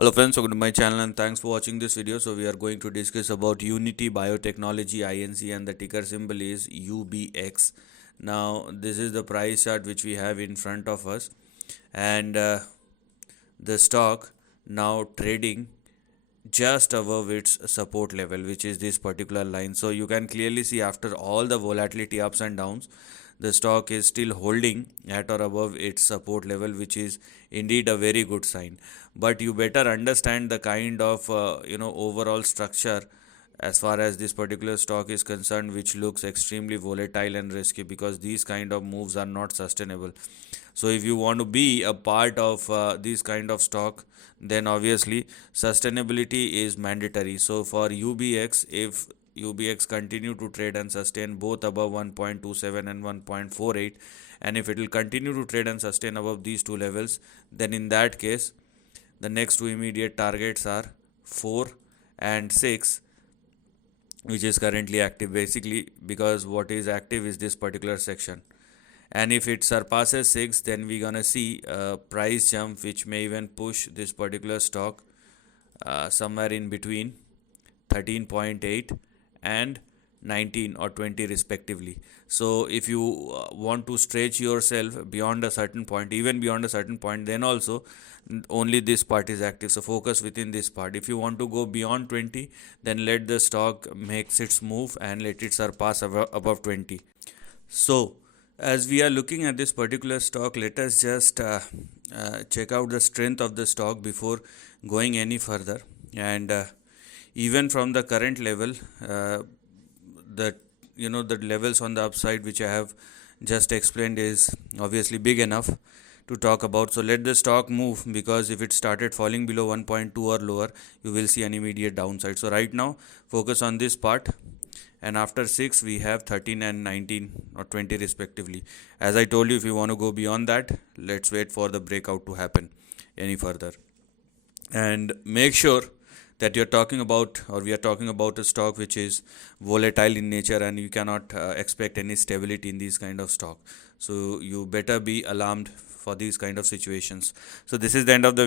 Hello friends, welcome to my channel and thanks for watching this video. So we are going to discuss about Unity Biotechnology INC and the ticker symbol is UBX. Now this is the price chart which we have in front of us, and the stock now trading just above its support level, which is this particular line. So you can clearly see after all the volatility ups and downs, the stock is still holding at or above its support level, which is indeed a very good sign. But you better understand the kind of overall structure as far as this particular stock is concerned, which looks extremely volatile and risky, because these kind of moves are not sustainable. So if you want to be a part of this kind of stock, then obviously sustainability is mandatory. So for UBX, if UBX continue to trade and sustain both above 1.27 and 1.48, and if it will continue to trade and sustain above these two levels, then in that case the next two immediate targets are 4 and 6, which is currently active, basically because what is active is this particular section. And if it surpasses 6, then we're gonna see a price jump which may even push this particular stock somewhere in between 13.8 and 19 or 20 respectively. So if you want to stretch yourself beyond a certain point, even beyond a certain point, then also only this part is active, so focus within this part. If you want to go beyond 20, then let the stock makes its move and let it surpass above 20. So as we are looking at this particular stock, let us just check out the strength of the stock before going any further. And even from the current level, the the levels on the upside which I have just explained is obviously big enough to talk about. So let the stock move, because if it started falling below 1.2 or lower, you will see an immediate downside. So right now focus on this part, and after 6 we have 13 and 19 or 20 respectively. As I told you, if you want to go beyond that, let's wait for the breakout to happen any further. And make sure that you're talking about, or we are talking about, a stock which is volatile in nature, and you cannot expect any stability in these kind of stock. So you better be alarmed for these kind of situations. So this is the end of the video.